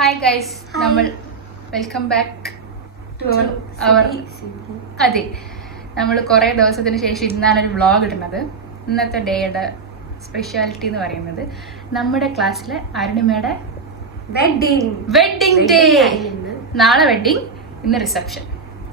Hi guys, നമ്മൾ welcome back to our അതെ, നമ്മൾ കുറേ ദിവസത്തിന് ശേഷം ഇന്നാണ് ഒരു വ്ളോഗ് ഇടുന്നത്. ഇന്നത്തെ ഡേയുടെ സ്പെഷ്യാലിറ്റി എന്ന് പറയുന്നത് നമ്മുടെ ക്ലാസ്സിലെ അരുണിമയുടെ വെഡിങ് ഡേ. നാളെ വെഡിങ്, ഇന്ന് റിസപ്ഷൻ.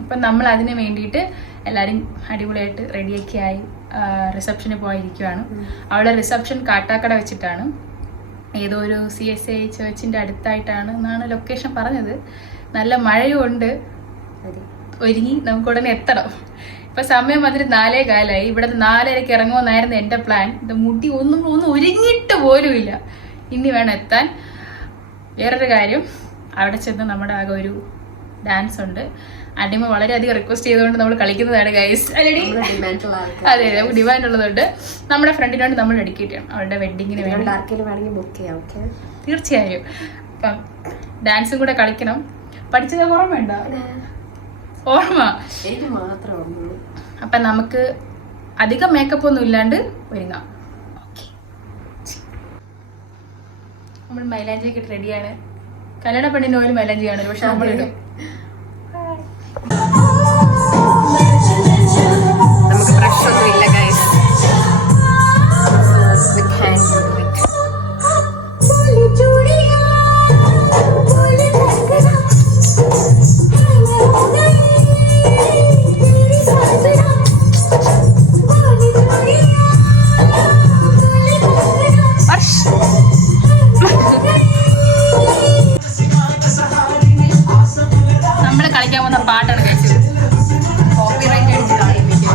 അപ്പം നമ്മൾ അതിന് വേണ്ടിയിട്ട് എല്ലാവരും അടിപൊളിയായിട്ട് റെഡിയൊക്കെ ആയി റിസപ്ഷന് പോയിരിക്കുവാണ്. അവളുടെ റിസപ്ഷൻ കാട്ടാക്കട വെച്ചിട്ടാണ്, ഏതോ ഒരു CSI ചേർച്ചിൻ്റെ അടുത്തായിട്ടാണ് എന്നാണ് ലൊക്കേഷൻ പറഞ്ഞത്. നല്ല മഴയുണ്ട്, ഒരുങ്ങി നമുക്ക് ഉടനെ എത്തണം. ഇപ്പം സമയം അതിന് 4:15. ഇവിടുത്തെ 4:30 ഇറങ്ങുമെന്നായിരുന്നു എൻ്റെ പ്ലാൻ. ഇത് മുടി ഒന്നും ഒരുങ്ങിയിട്ട് പോലും ഇല്ല. ഇനി വേണം എത്താൻ. വേറൊരു കാര്യം, അവിടെ ചെന്ന് നമ്മുടെ ആകെ ഒരു ഡാൻസ് ഉണ്ട്. അടിമ വളരെയധികം റിക്വസ്റ്റ് ചെയ്തുകൊണ്ട് നമ്മൾ കളിക്കുന്നതാണ് ഗൈസ്. അതെ, നമുക്ക് ഡിമാൻഡ് ഉള്ളതുകൊണ്ട് നമ്മുടെ ഫ്രണ്ടിന് വേണ്ടി നമ്മൾ ഡെഡിക്കേറ്റ് ചെയ്യണം അവളുടെ വെഡിങ്ങിന് വേണ്ടി. തീർച്ചയായും. അപ്പം ഡാൻസും കൂടെ കളിക്കണം. പഠിച്ചത് ഓർമ്മ വേണ്ട, ഓർമ്മ അപ്പം നമുക്ക് അധികം മേക്കപ്പ് ഒന്നും ഇല്ലാണ്ട് ഒരുങ്ങാം. നമ്മൾ മൈലാഞ്ചിയൊക്കെ ഇട്ട് റെഡിയാണ്. കല്യാണ പെണ്ണിന് പോലും മൈലാഞ്ചി കാണും, പക്ഷെ നമ്മളിടും. നമുക്ക് പ്രശ്നമൊന്നുമില്ല ഗൈസ്. നമ്മൾ കളിക്കാൻ പോകുന്ന പാട്ടാണ് കഴിച്ചത്. കോപ്പിറൈറ്റ് അടിച്ച് കളിപ്പിക്കുക.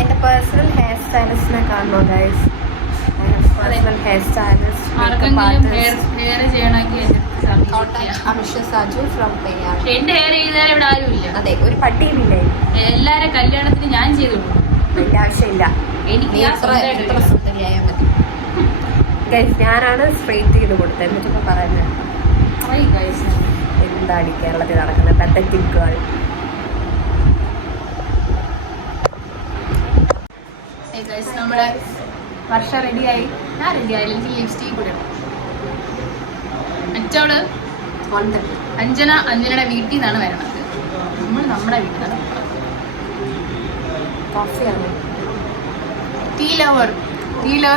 എന്റെ പേഴ്സണൽ ഹെയർ സ്റ്റൈലിസ്റ്റിനെ കാണണോ guys? Hair stylist Saju from Periyar. എന്റെ ഹെയർ ചെയ്താൽ ഇവിടെ ആരുമില്ല. അതെ, ഒരു പട്ടിയുമില്ലേ? എല്ലാരും കല്യാണത്തിന് ഞാൻ ചെയ്തു. അതിന്റെ ആവശ്യമില്ല. എനിക്ക് എത്ര സുന്ദരിയായാൽ മതി ഗൈസ്. ഞാനാണ് സ്ട്രെയിറ്റ് ചെയ്ത് കൊടുത്തത്. എന്നിട്ടിപ്പോ പറയുന്നത് എന്താണ് കേരളത്തിൽ നടക്കുന്നത്? Pathetic girl. നമ്മുടെ വർഷ റെഡിയായി. ഞാൻ റെഡിയായി. എനിക്ക് ലിപ്സ്റ്റിക് കൂടെ മറ്റവള് അഞ്ജനയുടെ വീട്ടിൽ നിന്നാണ് വരണത്. നമ്മൾ നമ്മുടെ വീട്ടിൽ നിന്നാണ്. കോഫിയാണ്. ടീ ലവർ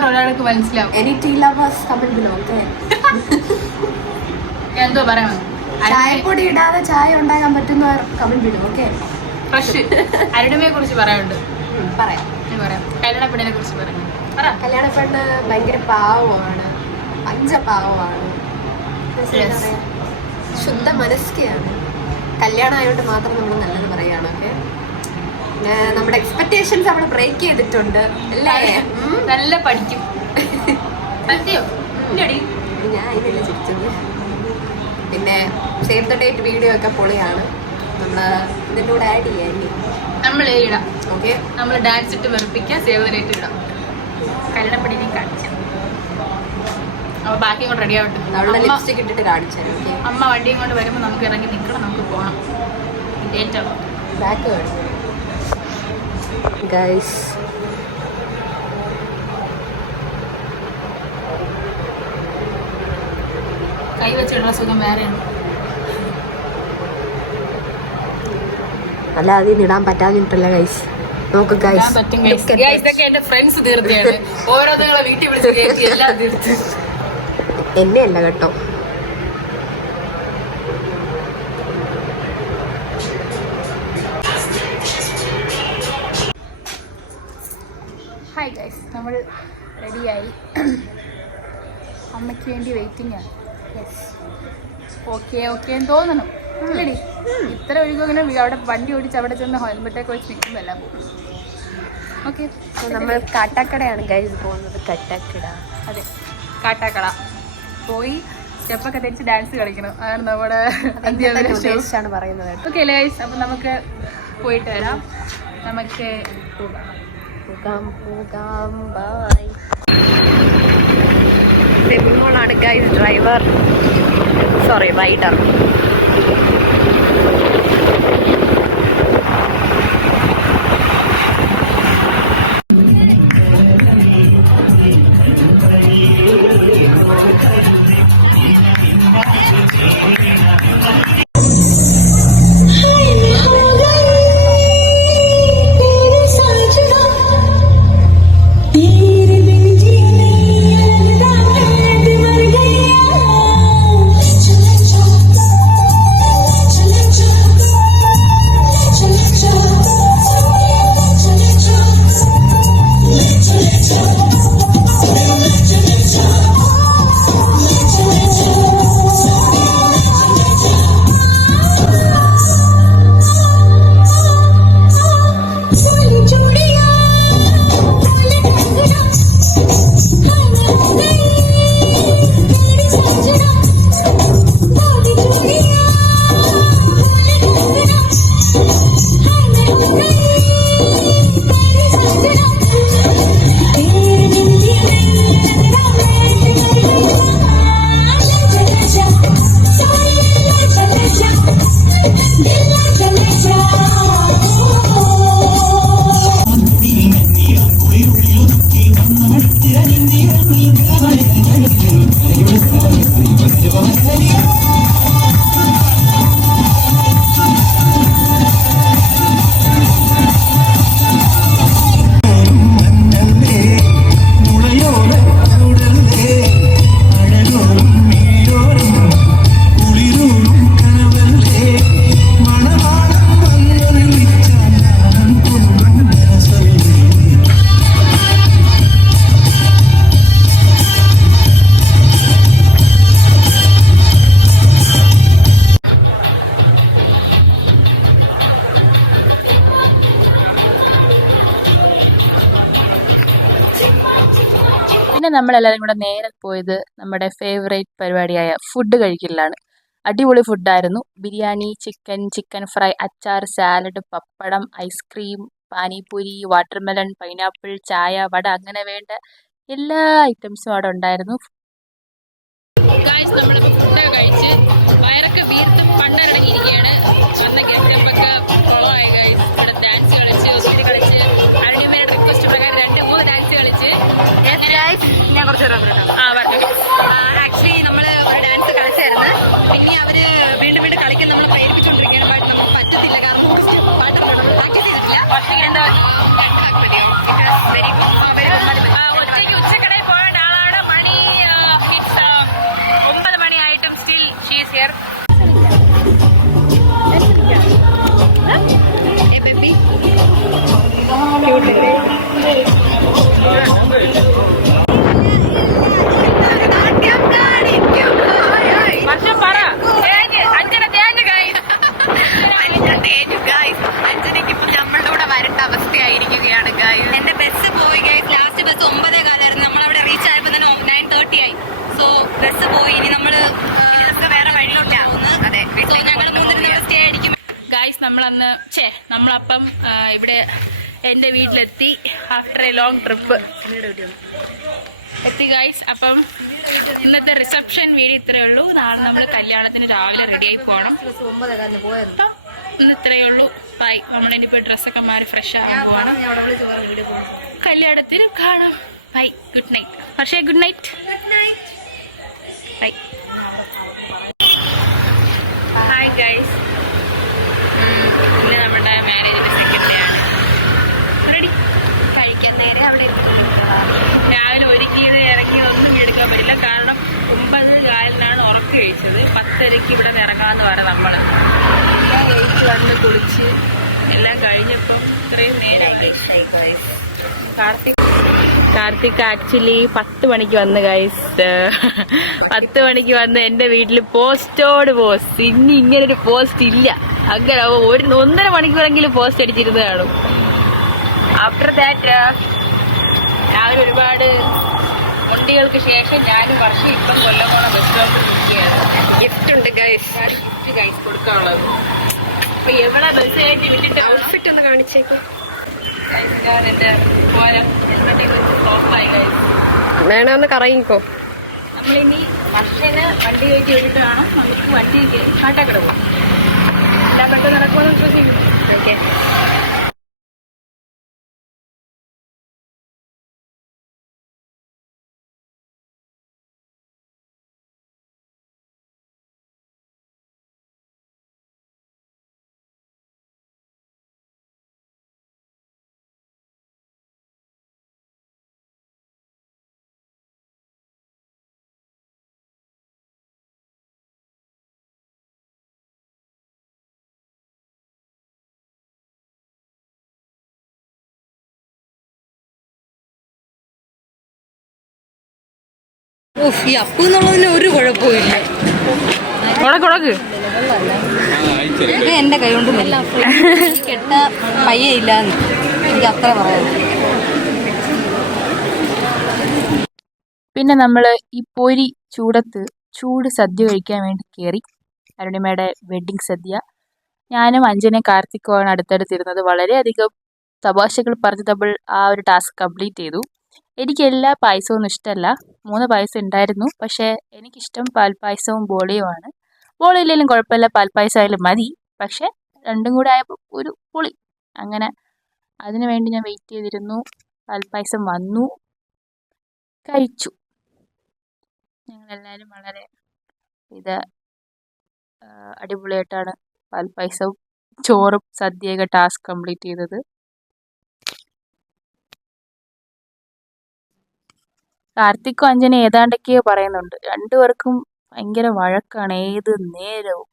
ഒരാൾക്ക് മനസ്സിലാവും. Any tea lovers comment below. Okay, എന്തോ പറയാം. ചായപ്പൊടി ഇടാതെ ചായ ഉണ്ടാക്കാൻ പറ്റുന്നവർ കമന്റ് ബിലോ. ഓക്കെ, ഫ്രഷ് അരുണിമയെ കുറിച്ച് പറയാനുണ്ട്. പറയാം. കല്യാണ പെണ്ണിനെ കുറിച്ച് പറയാം. കല്യാണ പെണ്ണ് ഭയങ്കര പാവമാണ്, പഞ്ചപാവമാണ്, ശുദ്ധ മനസ്കയാണ്. കല്യാണം ആയതുകൊണ്ട് മാത്രം നമ്മൾ നല്ലത് പറയുകയാണ്. ഓക്കെ, നമ്മുടെ എക്സ്പെക്ടേഷൻസ് അവിടെ ബ്രേക്ക് ചെയ്തിട്ടുണ്ട് അല്ലേ? നല്ല പഠിക്കും. ഞാൻ ഇതിൽ ചിരിച്ചത്. പിന്നെ സേവ് ദ ഡേറ്റ് വീഡിയോ ഒക്കെ പൊളിയാണ്. നമ്മൾ ഇതിൻ്റെ കൂടെ ആഡ് ചെയ്യാം. നമ്മൾ ഇടാം. ഓക്കെ, നമ്മൾ ഡാൻസ് ഇട്ട് വെറുപ്പിക്കാം, സേവ് ദ ഡേറ്റ് ഇടാം. കല്യാണപ്പെടിനെ കാണിച്ചാൽ അപ്പോൾ ബാക്കി കൊണ്ട് റെഡി ആവട്ടെ. ലിപ്സ്റ്റിക് ഇട്ടിട്ട് കാണിച്ചാൽ അമ്മ വണ്ടിയും കൊണ്ട് വരുമ്പോൾ നമുക്ക് ഇറങ്ങി നിൽക്കണം, നമുക്ക് പോകണം. ഏറ്റവും ബാക്ക് ഗൈസ് കൈ വെച്ചുള്ള സുഖം വേറെയാണ്. അല്ല അതിന് ഇടാൻ പറ്റാഞ്ഞിട്ടല്ല ഗൈസ്. നോക്ക് ഗൈസ്, ഇതൊക്കെ എന്റെ ഫ്രണ്ട്സ് തീർച്ചയാണ്. ഓരോരുത്തങ്ങളെ വീട്ടിൽ വിളിച്ച് കയറ്റി എല്ലാം തീർത്ത്. എന്നെ അല്ല കേട്ടോ. ഹായ് ഗൈസ്, നമ്മൾ റെഡിയായി. അമ്മയ്ക്ക് വേണ്ടി വെയിറ്റിംഗ് ആണ്. യെസ്, ഓക്കെ എന്ന് തോന്നണം അല്ലേടി? ഇത്ര ഒഴുകും അവിടെ വണ്ടി ഓടിച്ച് അവിടെ ചെന്ന് ഹെൽമെറ്റൊക്കെ വെച്ച് നിൽക്കുമ്പോൾ എല്ലാം പോകും. ഓക്കെ, നമ്മൾ കാട്ടാക്കടയാണ് ഗൈസ് പോകുന്നത്. കാട്ടാക്കട, അതെ കാട്ടാക്കട പോയി സ്റ്റെപ്പൊക്കെ തെച്ച് ഡാൻസ് കളിക്കണം. അതാണ് നമ്മുടെ ഉദ്ദേശിച്ചാണ് പറയുന്നത്. ഓക്കെ ഗൈസ്, അപ്പം നമുക്ക് പോയിട്ട് വരാം. നമുക്ക് പോകാം. ബൈ. സെമിമോളാണ് ഗൈസ് ഡ്രൈവർ, സോറി റൈഡർ. പിന്നെ നമ്മളെല്ലാവരും കൂടെ നേരെ പോയത് നമ്മുടെ ഫേവറേറ്റ് പരിപാടിയായ ഫുഡ് കഴിക്കലാണ്. അടിപൊളി ഫുഡായിരുന്നു. ബിരിയാണി, ചിക്കൻ ഫ്രൈ, അച്ചാർ, സാലഡ്, പപ്പടം, ഐസ്ക്രീം, പാനിപൂരി, വാട്ടർമെലൺ, പൈനാപ്പിൾ, ചായ, വട, അങ്ങനെ വേണ്ട എല്ലാ ഐറ്റംസും അവിടെ ഉണ്ടായിരുന്നു. നമ്മൾ ഫുഡൊക്കെ കഴിച്ച് വയറൊക്കെ വീർത്തും പണ്ടരടങ്ങിയിരിക്കുകയാണ്. അന്ന ഗെറ്റപ്പൊക്കെ കൊളമായി ഗൈസ്. ഇവിടെ ഡാൻസ് കളിച്ച് ഒത്തിരി കളിച്ച് അരുണിമയുടെ റിക്വസ്റ്റ് പ്രകാരം 2-3 ഡാൻസ് കളിച്ച് ഞാൻ കുറച്ച് ആക്ച്വലി നമ്മൾ ഒരു ഡാൻസ് കളിച്ചായിരുന്നു. പിന്നെ അവര് വീണ്ടും കളിക്കാൻ നമ്മൾ പ്രേരിപ്പിച്ചുകൊണ്ടിരിക്കുകയാണ്. ബട്ട് നമുക്ക് പറ്റത്തില്ല, കാരണം പാട്ട് പ്രാക്ടീസ് ചെയ്തിട്ടില്ല. ഒറ്റയ്ക്ക് ഉച്ചക്കടയിൽ പോയ ആളാണ്. മണി 9 മണിയായിട്ടും സ്റ്റിൽ ഷീ ഈസ് ഹിയർ. വർഷം പറ അഞ്ചന തേഞ്ഞു അഞ്ചനയ്ക്ക് ഇപ്പൊ നമ്മളുടെ കൂടെ വരേണ്ട അവസ്ഥയായിരിക്കുകയാണ് ഗൈസ്. എന്റെ ബസ് പോയി ഗൈസ്. ലാസ്റ്റ് ബസ് 9:15 നമ്മളവിടെ റീച്ച് ആയപ്പോ തന്നെ 9:30 ആയി. സോ ബസ് പോയി. ഇനി നമ്മള് വേറെ വഴിയില്ല. അതെ, ഞങ്ങൾ 3 ദിവസം സ്റ്റേ ആയിരിക്കും ഗൈസ്. നമ്മളപ്പം ഇവിടെ എൻ്റെ വീട്ടിലെത്തി. ആഫ്റ്റർ എ ലോങ് ട്രിപ്പ് എത്തി ഗൈസ്. അപ്പം ഇന്നത്തെ റിസപ്ഷൻ വീഡിയോ ഇത്രയേ ഉള്ളൂ. നാളെ നമ്മൾ കല്യാണത്തിന് രാവിലെ റെഡിയായി പോകണം. ഇന്ന് ഇത്രയേ ഉള്ളൂ. ബൈ. നമ്മളിനിപ്പോൾ ഡ്രസ്സൊക്കെ മാറി ഫ്രഷ് ആകാൻ പോകണം. കല്യാണത്തിന് കാണാം. ബൈ. Good night. പക്ഷേ ഗുഡ് നൈറ്റ്. ബൈ. ഗൈസ്. ഇന്ന് നമ്മുടെ മാരേജിന്റെ സെക്കൻഡ് ഡേ ആണ്. റെഡി കഴിക്കാൻ നേരെ അവിടെ രാവിലെ ഒരുക്കിയത് ഇറങ്ങി ഒന്നും എടുക്കാൻ പറ്റില്ല. കാരണം 9:15 ഉറക്കം കഴിച്ചത്. 10:00 ഇവിടെ നിന്ന് ഇറങ്ങാന്ന് പറഞ്ഞ നമ്മള് എല്ലാം കഴിച്ച് വന്ന് കുളിച്ച് എല്ലാം കഴിഞ്ഞപ്പം ഇത്രയും നേരം കാർത്തിക് ആക്ച്വലി 10 മണിക്ക് വന്ന് ഗൈസ്. 10 മണിക്ക് വന്ന് എന്റെ വീട്ടിൽ പോസ്റ്റോട് പോസ്റ്റ്. ഇനി ഇങ്ങനൊരു പോസ്റ്റ് ഇല്ല. അങ്ങനെ 1.5 മണിക്കൂറെങ്കിലും പോസ്റ്റ് അടിച്ചിരുന്ന് കാണും. ആഫ്റ്റർ ദാറ്റ് രാവിലെ ഒരുപാട് വണ്ടികൾക്ക് ശേഷം ഞാനും വർഷം ഇപ്പം കൊല്ലംകോണം ബസ് സ്റ്റോപ്പിൽ നിൽക്കുകയാണ്. ഗിഫ്റ്റ് ഉണ്ട് ഗൈസ്. ഞാൻ ഗിഫ്റ്റ് ഗൈസ് കൊടുക്കാനുള്ളത്. അപ്പൊ എവിടെ ബസ് കയറ്റി വിട്ടിട്ട് ഔട്ട്ഫിറ്റ് ഒന്ന് കാണിച്ചേക്കും. എന്റെ ഫ്ലോപ്പായി ഗൈസ്. വേണമെന്ന് കറങ്ങിക്കോ. നമ്മളിനി വർഷന് വണ്ടി കയറ്റി വിട്ടിട്ട് വേണം നമുക്ക് വണ്ടി കാട്ടാക്കട പോകും. എല്ലാം പെട്ടെന്ന് നടക്കുമെന്ന് വിശ്വസിക്കുന്നു. ഓക്കെ. ഈ അപ്പു എന്നുള്ളതിന് ഒരു കുഴപ്പമില്ല. എന്റെ കൈ കൊണ്ടും കെട്ട പയ്യയില്ല. എനിക്ക് അത്ര പറയാം. പിന്നെ നമ്മൾ ഈ പൊരി ചൂടത്ത് ചൂട് സദ്യ കഴിക്കാൻ വേണ്ടി കയറി. അരുണിമയുടെ വെഡ്ഡിങ് സദ്യ. ഞാനും അഞ്ജനയും കാർത്തിക്കുമാണ് അടുത്തടുത്തിരുന്നത്. വളരെയധികം തമാശകൾ പറഞ്ഞ് നമ്മൾ ആ ഒരു ടാസ്ക് കംപ്ലീറ്റ് ചെയ്തു. എനിക്ക് എല്ലാ പായസമൊന്നും ഇഷ്ടമല്ല. 3 പായസം ഉണ്ടായിരുന്നു. പക്ഷേ എനിക്കിഷ്ടം പാൽപ്പായസവും ബോളിയുമാണ്. ബോളി ഇല്ലെങ്കിലും കുഴപ്പമില്ല, പാൽപ്പായസം ആയാലും മതി. പക്ഷേ രണ്ടും കൂടെ ആയപ്പോൾ ഒരു പൊളി. അങ്ങനെ അതിനു വേണ്ടി ഞാൻ വെയിറ്റ് ചെയ്തിരുന്നു. പാൽപ്പായസം വന്നു, കഴിച്ചു. ഞങ്ങളെല്ലാവരും വളരെ അടിപൊളിയായിട്ടാണ് പാൽപ്പായസവും ചോറും സദ്യയൊക്കെ ടാസ്ക് കംപ്ലീറ്റ് ചെയ്തത്. കാർത്തിക്കും അഞ്ജന ഏതാണ്ടൊക്കെയോ പറയുന്നുണ്ട്. രണ്ടുപേർക്കും ഭയങ്കര വഴക്കാണ് ഏത് നേരവും.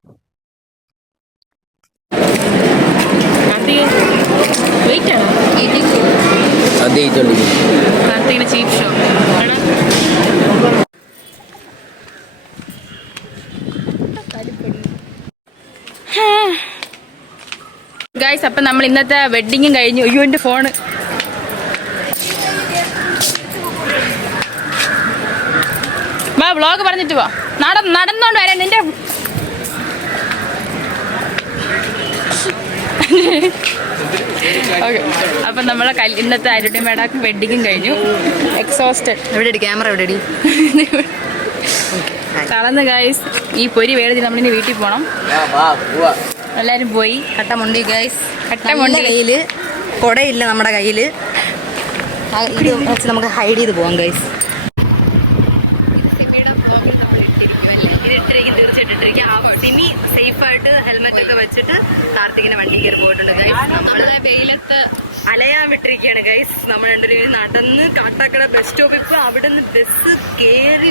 ഗൈസ്, അപ്പം നമ്മൾ ഇന്നത്തെ വെഡ്ഡിങ്ങും കഴിഞ്ഞു. അയ്യോ എൻ്റെ ഫോണ്. വാ, വ്ളോഗ് പറഞ്ഞിട്ട് വാ. നടന്നോണ്ട് വരാൻ നിന്റെ. ഓക്കെ, അപ്പം നമ്മളെ ഇന്നത്തെ അരുണിമയുടെ വെഡ്ഡിങ്ങും കഴിഞ്ഞു. എക്സോസ്റ്റഡ്. എവിടെ ക്യാമറ എവിടെ തളർന്ന് ഗൈസ്. ഈ പൊരി വേടി നമ്മളിനി വീട്ടിൽ പോകണം. എല്ലാവരും പോയി. കട്ടമുണ്ടി ഗൈസ്. കട്ടമുണ്ടി കയ്യിൽ കൊടയില്ല നമ്മുടെ കയ്യിൽ. ഇത് വെച്ച് നമുക്ക് ഹൈഡ് ചെയ്ത് പോവാം ഗൈസ്. സിമി സേഫായിട്ട് ഹെൽമെറ്റ് ഒക്കെ വെച്ചിട്ട് കാർത്തികിന്റെ വണ്ടി കയറി പോയിട്ടുണ്ട് ഗൈസ്. നമ്മളെ വെയിലത്ത് അലയാൻ വിട്ടിരിക്കുകയാണ് ഗൈസ്. നമ്മൾ രണ്ടുപേരും നടന്ന് കാട്ടാക്കട ബസ് സ്റ്റോപ്പിൽ പോയി അവിടെ നിന്ന് ബസ് കയറി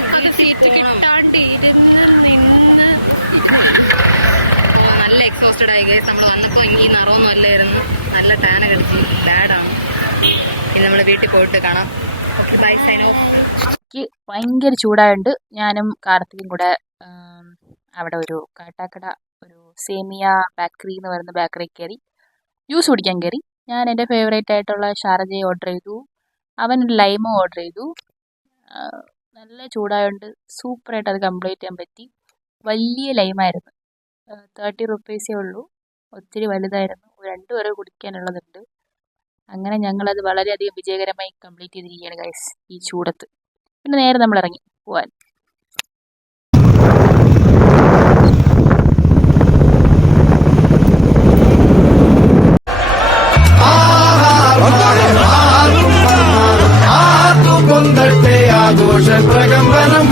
നല്ല എക്സോസ്റ്റഡ് ആയി ഗൈസ്. നമ്മൾ വന്നപ്പോൾ ഈ നിറമൊന്നും അല്ലായിരുന്നു. നല്ല ടാന കടിച്ച് ബാഡാണ്. ഇനി നമ്മൾ വീട്ടിൽ പോയിട്ട് കാണാം. Okay, bye, sign off. എനിക്ക് ഭയങ്കര ചൂടായുണ്ട്. ഞാനും കാർത്തിക്കും കൂടെ അവിടെ ഒരു കാട്ടാക്കട ഒരു സേമിയ ബേക്കറി എന്ന് പറയുന്ന ബേക്കറി കയറി ജ്യൂസ് കുടിക്കാൻ കയറി. ഞാൻ എൻ്റെ ഫേവറേറ്റ് ആയിട്ടുള്ള ഷാർജ ഓർഡർ ചെയ്തു. അവൻ ലൈമും ഓർഡർ ചെയ്തു. നല്ല ചൂടായതുകൊണ്ട് സൂപ്പറായിട്ട് അത് കംപ്ലീറ്റ് ചെയ്യാൻ പറ്റി. വലിയ ലൈമായിരുന്നു. 30 റുപ്പീസേ ഉള്ളൂ. ഒത്തിരി വലുതായിരുന്നു. 2 പേരെ കുടിക്കാനുള്ളതുണ്ട്. അങ്ങനെ ഞങ്ങളത് വളരെയധികം വിജയകരമായി കംപ്ലീറ്റ് ചെയ്തിരിക്കുകയാണ് ഗൈസ് ഈ ചൂടത്ത്. പിന്നെ നേരെ നമ്മൾ ഇറങ്ങി പോവാൻ. ആഘോഷ പ്രകമ്പനം